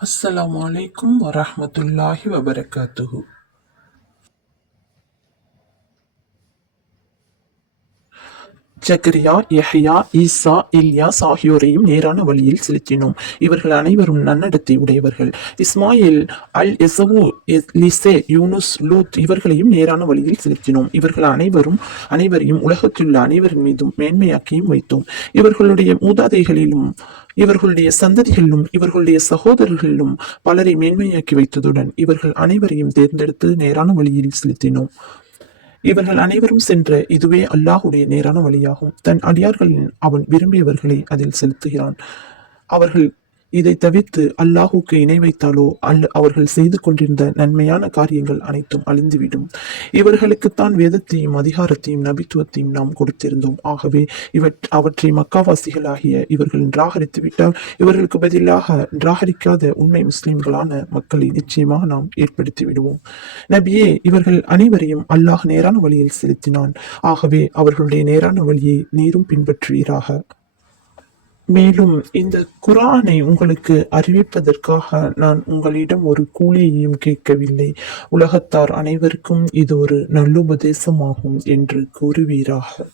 அஸ்ஸலாமு அலைக்கும் வரஹ்மத்துல்லாஹி வபரகாத்துஹு. ஜக்கரியா, யஹ்யா, ஈசா, இல்யாஸ் ஆகியோரையும் நேரான வழியில் செலுத்தினோம். இவர்கள் அனைவரும் நன்னடத்தை உடையவர்கள். இஸ்மாயில், அல் எசவு, லிசே, யூனுஸ், லூத் இவர்களையும் நேரான வழியில் செலுத்தினோம். இவர்கள் அனைவரையும் உலகத்திலுள்ள அனைவரின் மீதும் மேன்மையாக்கியும் வைத்தோம். இவர்களுடைய மூதாதைகளிலும் இவர்களுடைய சந்ததிகளிலும் இவர்களுடைய சகோதரர்களிலும் பலரை மேன்மையாக்கி வைத்ததுடன் இவர்கள் அனைவரையும் தேர்ந்தெடுத்து நேரான வழியில் செலுத்தினோம். இவர்கள் அனைவரும் சென்ற இதுவே அல்லாஹுடைய நேரான வழியாகும். தன் அடியார்களின் அவன் விரும்பியவர்களை அதில் செலுத்துகிறான். அவர்கள் இதை தவிர்த்து அல்லாஹுக்கு இணை வைத்தாலோ அவர்கள் செய்து கொண்டிருந்த நன்மையான காரியங்கள் அனைத்தும் அழிந்துவிடும். இவர்களுக்குத்தான் வேதத்தையும் அதிகாரத்தையும் நபித்துவத்தையும் நாம் கொடுத்திருந்தோம். ஆகவே அவற்றை மக்காவாசிகளாகிய இவர்கள் நிராகரித்து விட்டால் இவர்களுக்கு பதிலாக நிராகரிக்காத உண்மை முஸ்லிம்களான மக்களை நிச்சயமாக நாம் ஏற்படுத்தி விடுவோம். நபியே, இவர்கள் அனைவரையும் அல்லாஹ் நேரான வழியில் செலுத்தினான். ஆகவே அவர்களுடைய நேரான வழியை நீரும் பின்பற்றுவீராக. மேலும் இந்த குர்ஆனை உங்களுக்கு அறிவிப்பதற்காக நான் உங்களிடம் ஒரு கூலியையும் கேட்கவில்லை. உலகத்தார் அனைவருக்கும் இது ஒரு நல்லுபதேசமாகும் என்று கூறுவீராக.